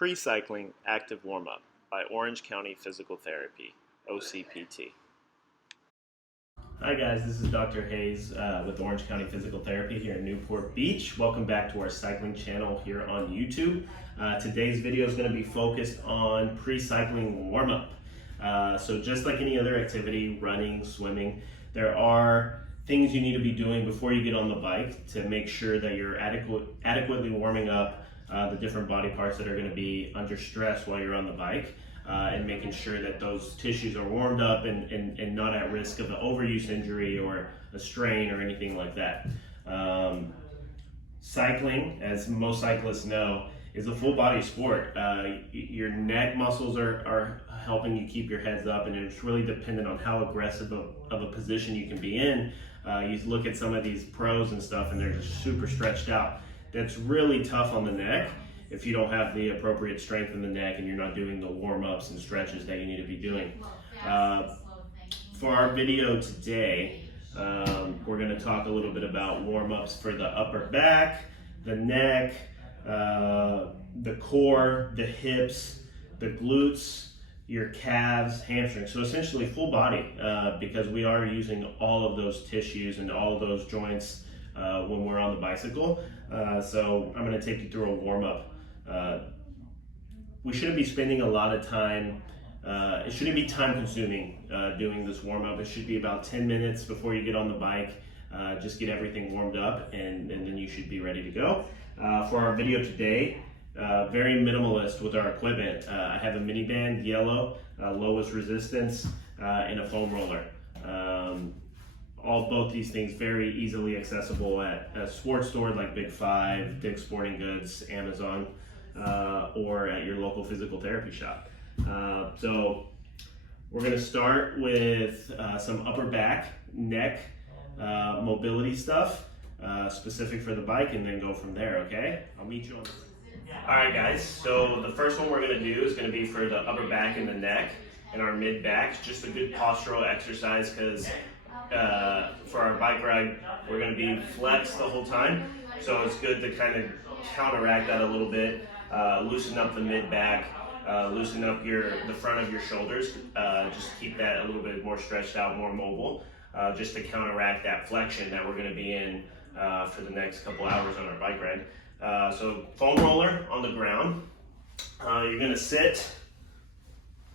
Pre-cycling active warm-up by Orange County Physical Therapy, OCPT. Hi guys, this is Dr. Hayes with Orange County Physical Therapy here in Newport Beach. Welcome back to our cycling channel here on YouTube. Today's video is going to be focused on pre-cycling warm-up. So just like any other activity, running, swimming, there are things you need to be doing before you get on the bike to make sure that you're adequately warming up the different body parts that are going to be under stress while you're on the bike, and making sure that those tissues are warmed up and not at risk of an overuse injury or a strain or anything like that. Cycling, as most cyclists know, is a full body sport. Your neck muscles are helping you keep your heads up, and it's really dependent on how aggressive of a position you can be in. You look at some of these pros and stuff and they're just super stretched out. That's really tough on the neck if you don't have the appropriate strength in the neck and you're not doing the warm-ups and stretches that you need to be doing. For our video today, we're going to talk a little bit about warm-ups for the upper back, the neck, the core, the hips, the glutes, your calves, hamstrings. So essentially full body, because we are using all of those tissues and all of those joints when we're on the bicycle. So I'm going to take you through a warm-up. We shouldn't be spending a lot of time, it shouldn't be time consuming doing this warm-up. It should be about 10 minutes before you get on the bike. Just get everything warmed up and then you should be ready to go. For our video today, very minimalist with our equipment. I have a mini band, yellow, lowest resistance, and a foam roller. Both these things very easily accessible at a sports store like Big Five, Dick's Sporting Goods, Amazon, or at your local physical therapy shop. So we're going to start with some upper back, neck, mobility stuff, specific for the bike, and then go from there, okay? I'll meet you on the... Alright guys, so the first one we're going to do is going to be for the upper back and the neck and our mid back. Just a good postural exercise because for our bike ride we're going to be flexed the whole time, so it's good to kind of counteract that a little bit, loosen up the mid back, loosen up the front of your shoulders, just keep that a little bit more stretched out, more mobile, just to counteract that flexion that we're going to be in for the next couple hours on our bike ride. So foam roller on the ground, you're going to sit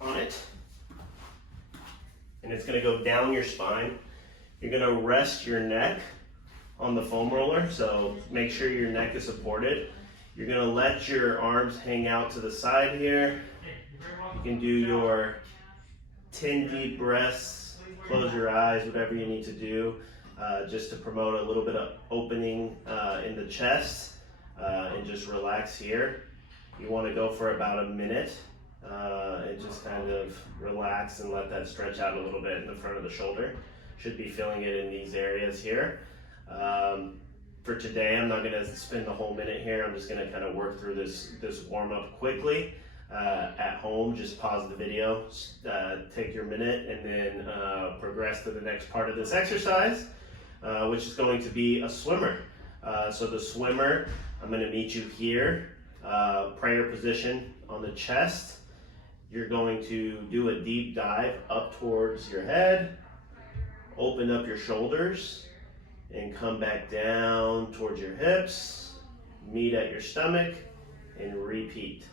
on it and it's going to go down your spine. You're going to rest your neck on the foam roller, so make sure your neck is supported. You're going to let your arms hang out to the side here. You can do your 10 deep breaths, close your eyes, whatever you need to do, just to promote a little bit of opening in the chest, and just relax here. You want to go for about a minute and just kind of relax and let that stretch out a little bit in the front of the shoulder. Should be feeling it in these areas here. For today, I'm not going to spend the whole minute here. I'm just going to kind of work through this warm-up quickly. At home, just pause the video, take your minute, and then progress to the next part of this exercise, which is going to be a swimmer. So the swimmer, I'm going to meet you here, prayer position on the chest. You're going to do a deep dive up towards your head, open up your shoulders, and come back down towards your hips, meet at your stomach, and repeat.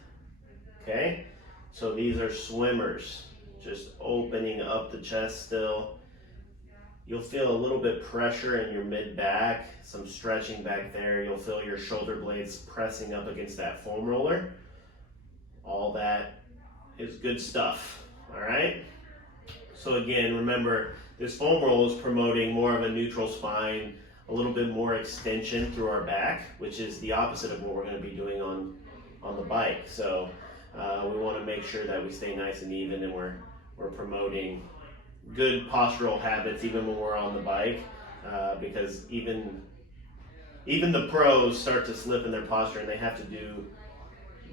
Okay? So these are swimmers, just opening up the chest still. You'll feel a little bit pressure in your mid-back, some stretching back there. You'll feel your shoulder blades pressing up against that foam roller. All that is good stuff, all right? So again, remember, this foam roll is promoting more of a neutral spine, a little bit more extension through our back, which is the opposite of what we're going to be doing on the bike. So we want to make sure that we stay nice and even, and we're promoting good postural habits even when we're on the bike, because even the pros start to slip in their posture, and they have to do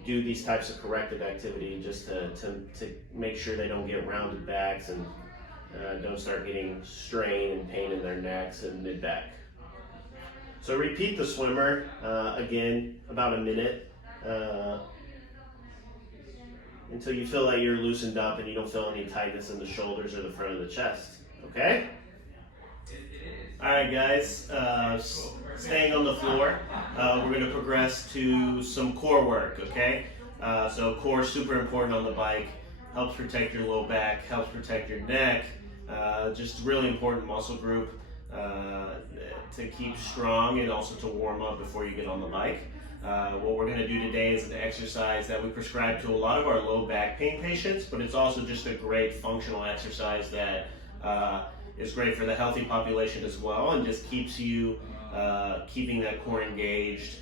these types of corrective activity just to make sure they don't get rounded backs and don't start getting strain and pain in their necks and mid-back. So repeat the swimmer again, about a minute. until you feel like you're loosened up and you don't feel any tightness in the shoulders or the front of the chest, okay? All right, guys, staying on the floor, we're gonna progress to some core work, okay? So core is super important on the bike, helps protect your low back, helps protect your neck, just really important muscle group to keep strong and also to warm up before you get on the bike. What we're going to do today is an exercise that we prescribe to a lot of our low back pain patients, but it's also just a great functional exercise that is great for the healthy population as well, and just keeps you keeping that core engaged.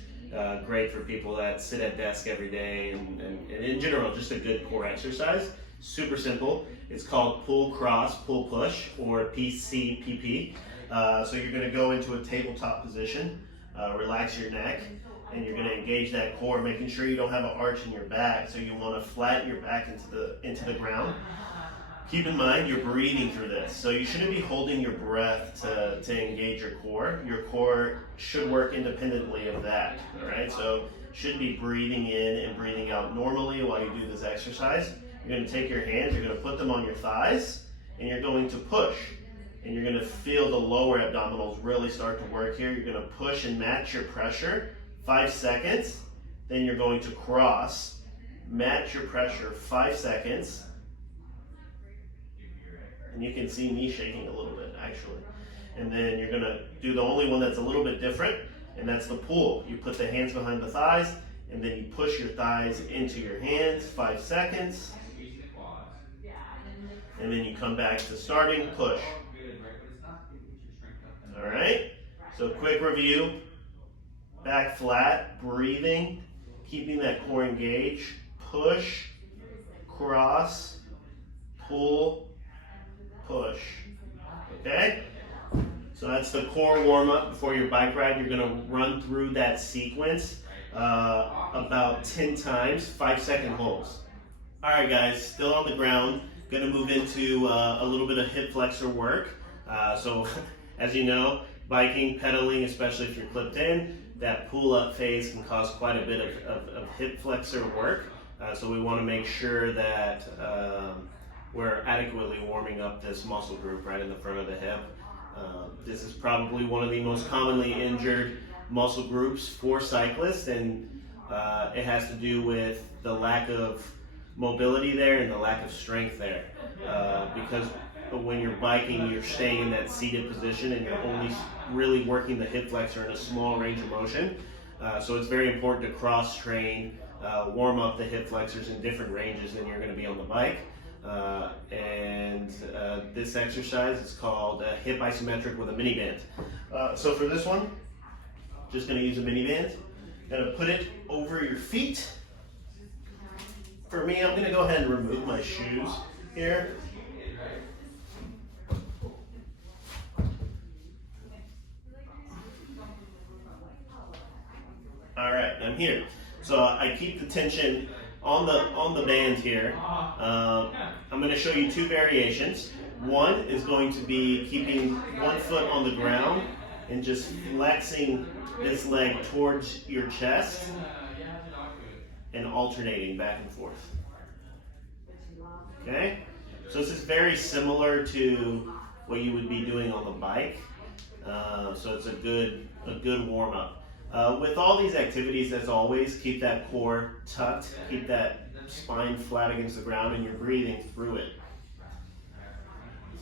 Great for people that sit at desk every day, and in general, just a good core exercise. Super simple. It's called pull, cross, pull, push, or PCPP. So you're going to go into a tabletop position, relax your neck, and you're going to engage that core, making sure you don't have an arch in your back. So you want to flatten your back into the ground. Keep in mind you're breathing through this, so you shouldn't be holding your breath to engage your core. Your core should work independently of that. All right, so should be breathing in and breathing out normally while you do this exercise. You're going to take your hands, you're going to put them on your thighs, and you're going to push. And you're going to feel the lower abdominals really start to work here. You're going to push and match your pressure, 5 seconds. Then you're going to cross, match your pressure, 5 seconds. And you can see me shaking a little bit, actually. And then you're going to do the only one that's a little bit different, and that's the pull. You put the hands behind the thighs, and then you push your thighs into your hands, 5 seconds. And then you come back to starting, push. All right, so quick review. Back flat, breathing, keeping that core engaged. Push, cross, pull, push. Okay? So that's the core warm-up before your bike ride. You're going to run through that sequence about 10 times, 5-second holds. All right, guys, still on the ground. Going to move into a little bit of hip flexor work. So as you know, biking, pedaling, especially if you're clipped in, that pull-up phase can cause quite a bit of hip flexor work. So we want to make sure that we're adequately warming up this muscle group right in the front of the hip. This is probably one of the most commonly injured muscle groups for cyclists, and it has to do with the lack of mobility there and the lack of strength there. Because when you're biking, you're staying in that seated position and you're only really working the hip flexor in a small range of motion. So it's very important to cross-train, warm up the hip flexors in different ranges than you're going to be on the bike. This exercise is called hip isometric with a mini band. So for this one, just going to use a mini band. Going to put it over your feet. For me, I'm going to go ahead and remove my shoes here. All right, I'm here. So I keep the tension on the band here. I'm going to show you 2 variations. One is going to be keeping one foot on the ground and just flexing this leg towards your chest and alternating back and forth. Okay? So this is very similar to what you would be doing on the bike. So it's a good warm-up. With all these activities, as always, keep that core tucked, keep that spine flat against the ground, and you're breathing through it.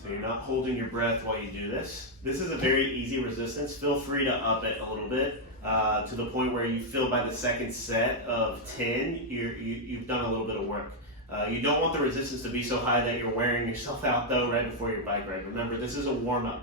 So you're not holding your breath while you do this. This is a very easy resistance. Feel free to up it a little bit to the point where you feel by the second set of 10, you've done a little bit of work. You don't want the resistance to be so high that you're wearing yourself out, though, right before your bike ride. Remember, this is a warm-up.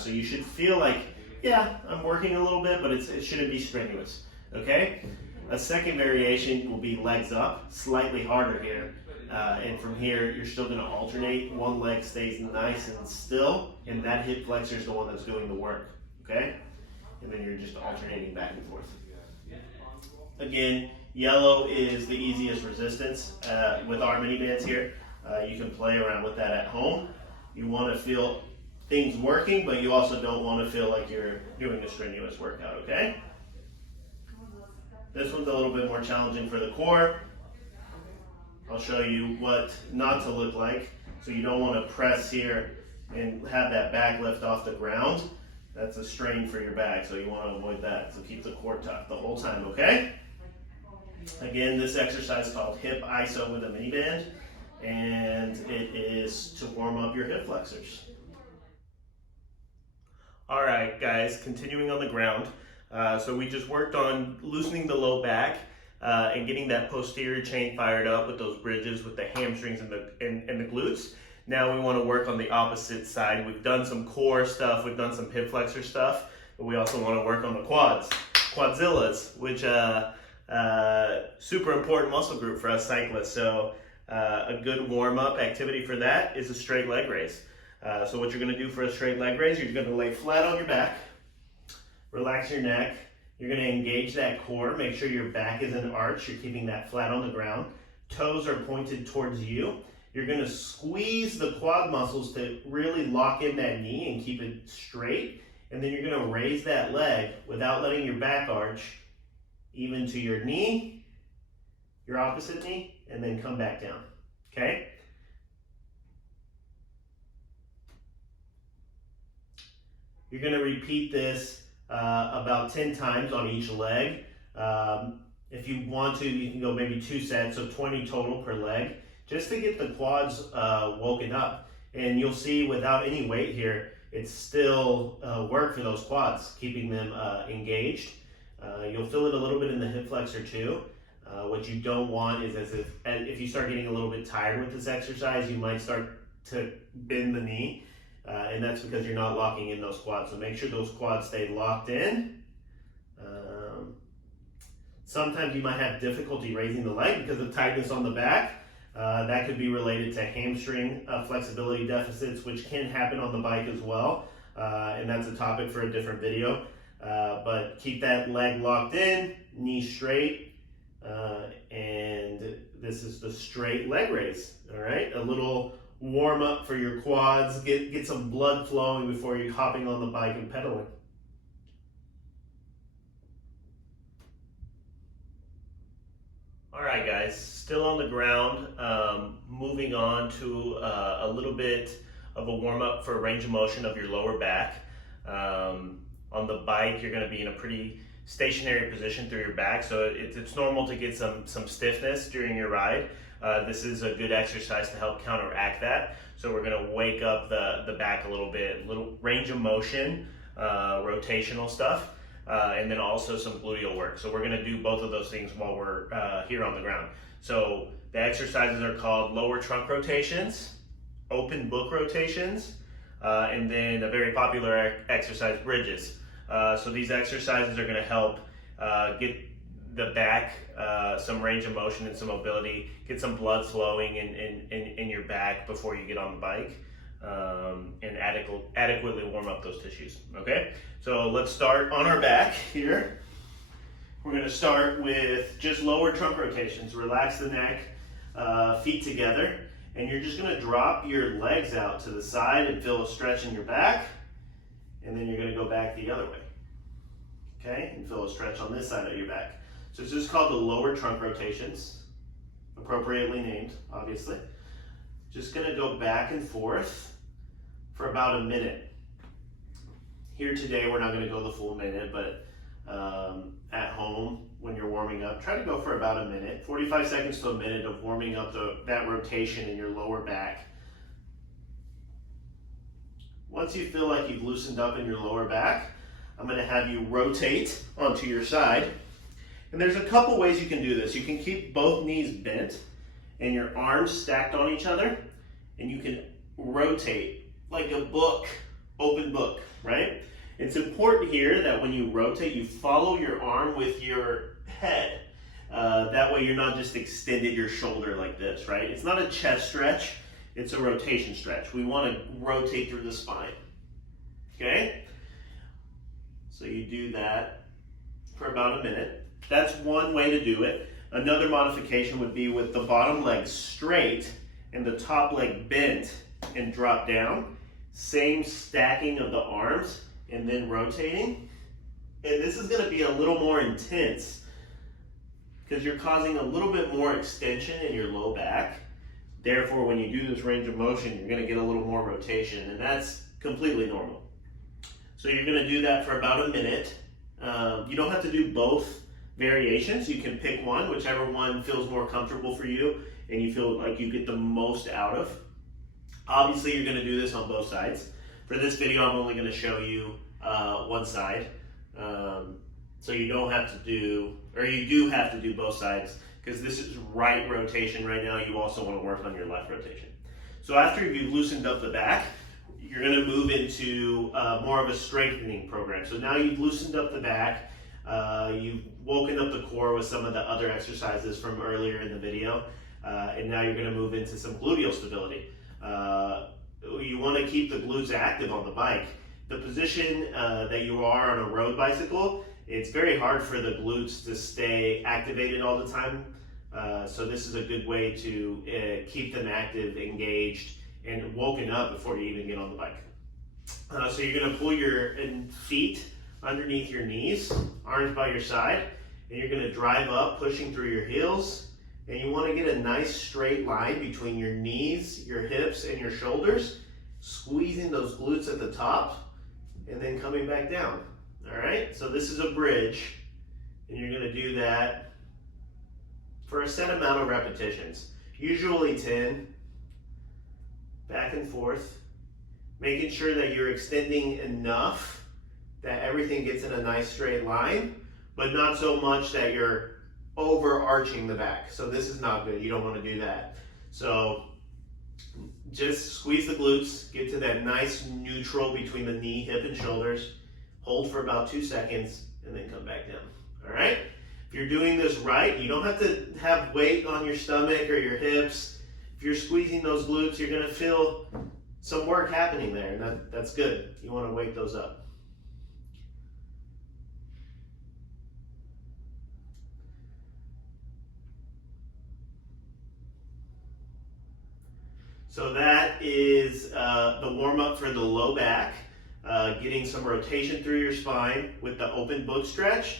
So you should feel like, yeah, I'm working a little bit, but it shouldn't be strenuous, okay? A second variation will be legs up, slightly harder here. And from here, you're still gonna alternate. One leg stays nice and still, and that hip flexor is the one that's doing the work, okay? And then you're just alternating back and forth. Again, yellow is the easiest resistance. With our mini bands here, you can play around with that at home. You wanna feel things working, but you also don't want to feel like you're doing a strenuous workout, okay? This one's a little bit more challenging for the core. I'll show you what not to look like. So you don't want to press here and have that back lift off the ground. That's a strain for your back, so you want to avoid that. So keep the core tucked the whole time, okay? Again, this exercise is called hip iso with a mini band, and it is to warm up your hip flexors. All right, guys, continuing on the ground. So we just worked on loosening the low back and getting that posterior chain fired up with those bridges with the hamstrings and the glutes. Now we want to work on the opposite side. We've done some core stuff, we've done some hip flexor stuff, but we also want to work on the quads, quadzillas, which super important muscle group for us cyclists. So a good warm-up activity for that is a straight leg raise. So what you're going to do for a straight leg raise, you're going to lay flat on your back, relax your neck, you're going to engage that core, make sure your back is an arch, you're keeping that flat on the ground, toes are pointed towards you. You're going to squeeze the quad muscles to really lock in that knee and keep it straight, and then you're going to raise that leg without letting your back arch even to your knee, your opposite knee, and then come back down, okay? You're going to repeat this about 10 times on each leg. If you want to, you can go maybe 2 sets, so 20 total per leg, just to get the quads woken up. And you'll see without any weight here, it's still work for those quads, keeping them engaged. You'll feel it a little bit in the hip flexor too. What you don't want is if you start getting a little bit tired with this exercise, you might start to bend the knee. And that's because you're not locking in those quads. So make sure those quads stay locked in. Sometimes you might have difficulty raising the leg because of tightness on the back. That could be related to hamstring flexibility deficits, which can happen on the bike as well. And that's a topic for a different video. But keep that leg locked in, knee straight, and this is the straight leg raise, all right? A little warm up for your quads, get some blood flowing before you're hopping on the bike and pedaling. All right, guys, still on the ground, moving on to a little bit of a warm up for range of motion of your lower back. On the bike, you're going to be in a pretty stationary position through your back, so it's normal to get some stiffness during your ride. This is a good exercise to help counteract that. So we're going to wake up the back a little bit, little range of motion, rotational stuff, and then also some gluteal work. So we're going to do both of those things while we're here on the ground. So the exercises are called lower trunk rotations, open book rotations, and then a very popular exercise, bridges. So these exercises are going to help get the back some range of motion and some mobility, get some blood flowing in your back before you get on the bike, and adequately warm up those tissues, okay? So let's start on our back here. We're going to start with just lower trunk rotations. Relax the neck, feet together, and you're just going to drop your legs out to the side and feel a stretch in your back, and then you're going to go back the other way, okay? And feel a stretch on this side of your back. So this is called the lower trunk rotations, appropriately named, obviously. Just going to go back and forth for about a minute. Here today, we're not going to go the full minute, but at home, when you're warming up, try to go for about a minute, 45 seconds to a minute of warming up that rotation in your lower back. Once you feel like you've loosened up in your lower back, I'm going to have you rotate onto your side. And there's a couple ways you can do this. You can keep both knees bent and your arms stacked on each other, and you can rotate like a book, open book, right? It's important here that when you rotate, you follow your arm with your head. That way you're not just extended your shoulder like this, right? It's not a chest stretch, it's a rotation stretch. We want to rotate through the spine, okay? So you do that for about a minute. That's one way to do it. Another modification would be with the bottom leg straight and the top leg bent and drop down. Same stacking of the arms and then rotating. And this is going to be a little more intense because you're causing a little bit more extension in your low back. Therefore, when you do this range of motion, you're gonna get a little more rotation, and that's completely normal. So you're gonna do that for about a minute. You don't have to do both variations. You can pick one, whichever one feels more comfortable for you and you feel like you get the most out of. Obviously, you're gonna do this on both sides. For this video, I'm only gonna show you one side. So you don't have to do, or you do have to do both sides, because this is right rotation right now. You also want to work on your left rotation. So after you've loosened up the back, you're going to move into more of a strengthening program. So now you've loosened up the back, you've woken up the core with some of the other exercises from earlier in the video, and now you're going to move into some gluteal stability. You want to keep the glutes active on the bike. The position that you are on a road bicycle, it's very hard for the glutes to stay activated all the time. So this is a good way to keep them active, engaged, and woken up before you even get on the bike. So you're gonna pull your feet underneath your knees, arms by your side, and you're gonna drive up, pushing through your heels. And you wanna get a nice straight line between your knees, your hips, and your shoulders, squeezing those glutes at the top, and then coming back down. All right, so this is a bridge, and you're gonna do that for a set amount of repetitions, usually 10, back and forth, making sure that you're extending enough that everything gets in a nice straight line, but not so much that you're overarching the back. So this is not good, you don't wanna do that. So just squeeze the glutes, get to that nice neutral between the knee, hip, and shoulders. Hold for about 2 seconds and then come back down. All right? If you're doing this right, you don't have to have weight on your stomach or your hips. If you're squeezing those glutes, you're gonna feel some work happening there, and that's good. You wanna wake those up. So that is the warm-up for the low back. Getting some rotation through your spine with the open book stretch,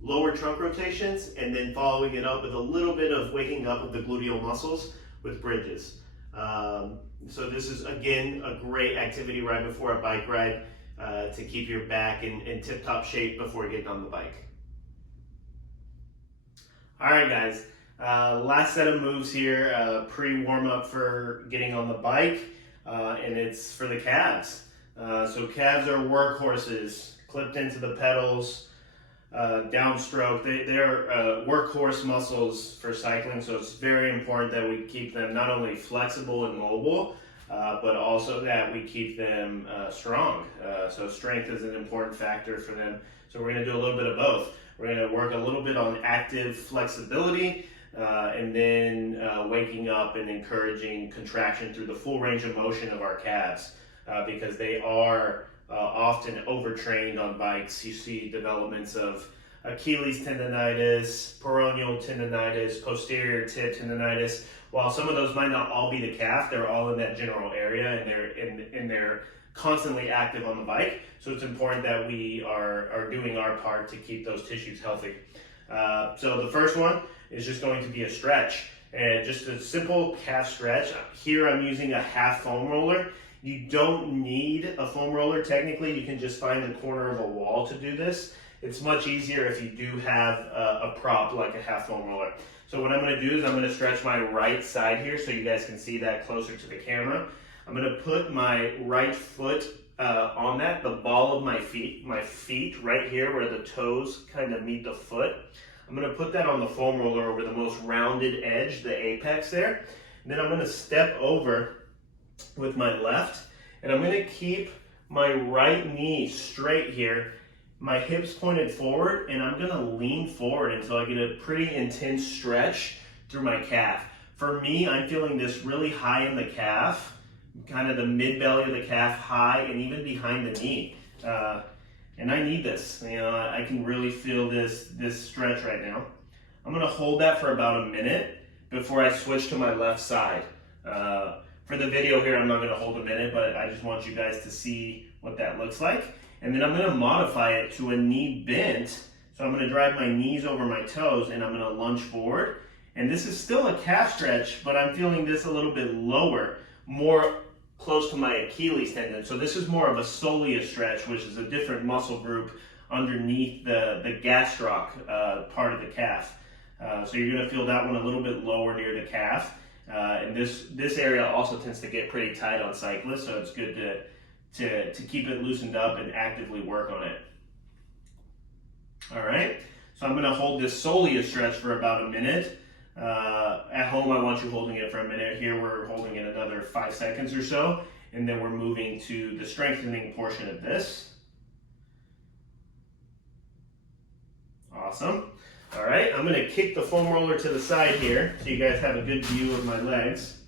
lower trunk rotations, and then following it up with a little bit of waking up of the gluteal muscles with bridges. So this is, again, a great activity right before a bike ride to keep your back in tip-top shape before getting on the bike. All right, guys. Last set of moves here, pre-warm-up for getting on the bike, and it's for the calves. So calves are workhorses, clipped into the pedals, downstroke. They're workhorse muscles for cycling, so it's very important that we keep them not only flexible and mobile, but also that we keep them strong. So strength is an important factor for them. So we're going to do a little bit of both. We're going to work a little bit on active flexibility, and then waking up and encouraging contraction through the full range of motion of our calves. Because they are often overtrained on bikes. You see developments of Achilles tendonitis, peroneal tendonitis, posterior tib tendonitis. While some of those might not all be the calf, they're all in that general area, and they're constantly active on the bike. So it's important that we are doing our part to keep those tissues healthy. So the first one is just going to be a stretch, and just a simple calf stretch. Here I'm using a half foam roller. You don't need a foam roller technically. You can just find the corner of a wall to do this. It's much easier if you do have a prop like a half foam roller. So what I'm going to do is I'm going to stretch my right side here so you guys can see that closer to the camera. I'm going to put my right foot on that, the ball of my feet right here where the toes kind of meet the foot. I'm going to put that on the foam roller over the most rounded edge, the apex there. And then I'm going to step over with my left, and I'm going to keep my right knee straight here, my hips pointed forward, and I'm going to lean forward until I get a pretty intense stretch through my calf. For me, I'm feeling this really high in the calf, kind of the mid belly of the calf high, and even behind the knee. And I need this. You know, I can really feel this stretch right now. I'm going to hold that for about a minute before I switch to my left side. For the video here, I'm not going to hold a minute, but I just want you guys to see what that looks like. And then I'm going to modify it to a knee bent. So I'm gonna drive my knees over my toes and I'm gonna lunge forward. And this is still a calf stretch, but I'm feeling this a little bit lower, more close to my Achilles tendon. So this is more of a soleus stretch, which is a different muscle group underneath the gastroc part of the calf. So you're gonna feel that one a little bit lower near the calf. And this area also tends to get pretty tight on cyclists, so it's good to keep it loosened up and actively work on it. All right, so I'm gonna hold this soleus stretch for about a minute. At home, I want you holding it for a minute. Here, we're holding it another 5 seconds or so, and then we're moving to the strengthening portion of this. Awesome. All right, I'm gonna kick the foam roller to the side here so you guys have a good view of my legs.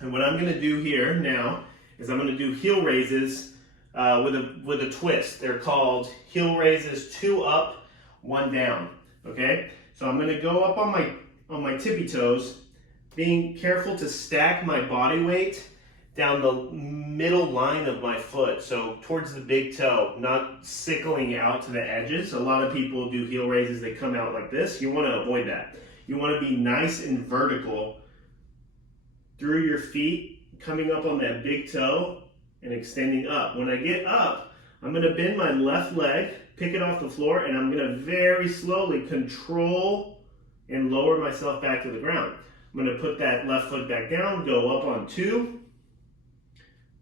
And what I'm gonna do here now is I'm gonna do heel raises with a twist. They're called heel raises 2 up, 1 down, okay? So I'm gonna go up on my tippy toes, being careful to stack my body weight down the middle line of my foot, so towards the big toe, not sickling out to the edges. A lot of people do heel raises, they come out like this. You wanna avoid that. You wanna be nice and vertical through your feet, coming up on that big toe and extending up. When I get up, I'm gonna bend my left leg, pick it off the floor, and I'm gonna very slowly control and lower myself back to the ground. I'm gonna put that left foot back down, go up on 2,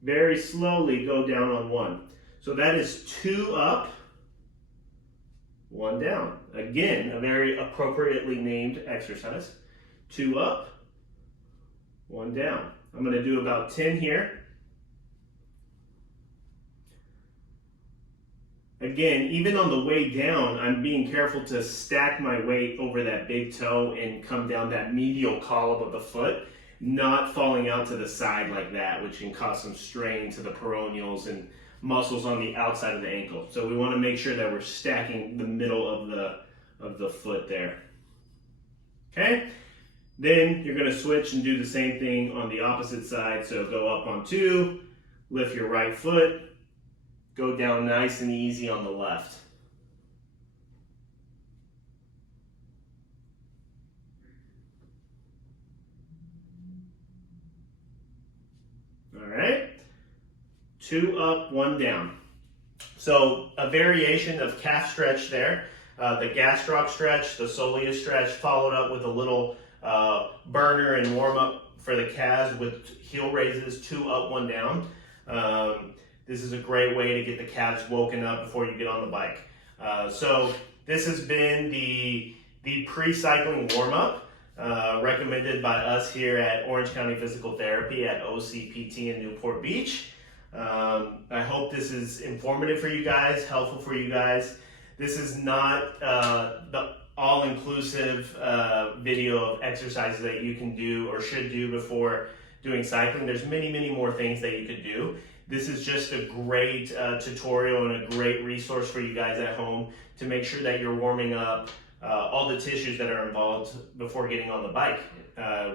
very slowly go down on 1. So that is 2 up, 1 down. Again, a very appropriately named exercise. 2 up, 1 down. I'm gonna do about 10 here. Again, even on the way down, I'm being careful to stack my weight over that big toe and come down that medial column of the foot, not falling out to the side like that, which can cause some strain to the peroneals and muscles on the outside of the ankle. So we want to make sure that we're stacking the middle of the foot there. Okay? Then you're going to switch and do the same thing on the opposite side. So go up on 2, lift your right foot, go down nice and easy on the left. All right, 2 up, 1 down. So a variation of calf stretch there. The gastroc stretch, the soleus stretch, followed up with a little burner and warm up for the calves with heel raises, 2 up, 1 down. This is a great way to get the calves woken up before you get on the bike. So this has been the pre-cycling warm-up recommended by us here at Orange County Physical Therapy at OCPT in Newport Beach. I hope this is informative for you guys, helpful for you guys. This is not the all-inclusive video of exercises that you can do or should do before doing cycling. There's many, many more things that you could do. This is just a great tutorial and a great resource for you guys at home to make sure that you're warming up all the tissues that are involved before getting on the bike.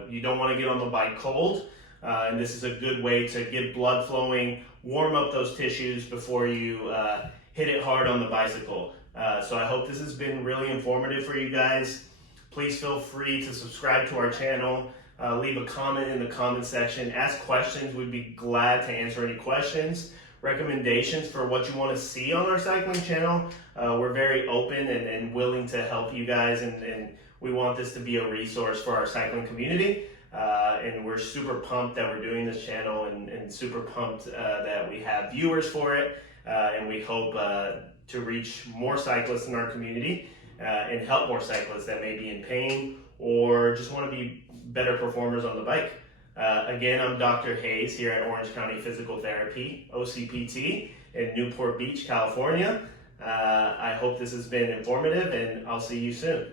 You don't want to get on the bike cold, and this is a good way to get blood flowing, warm up those tissues before you hit it hard on the bicycle. So I hope this has been really informative for you guys. Please feel free to subscribe to our channel. Leave a comment in the comment section. Ask questions. We'd be glad to answer any questions. Recommendations for what you want to see on our cycling channel. We're very open and willing to help you guys, and we want this to be a resource for our cycling community. And we're super pumped that we're doing this channel and super pumped that we have viewers for it. And we hope to reach more cyclists in our community and help more cyclists that may be in pain or just want to be better performers on the bike. Again, I'm Dr. Hayes here at Orange County Physical Therapy, OCPT, in Newport Beach, California. I hope this has been informative, and I'll see you soon.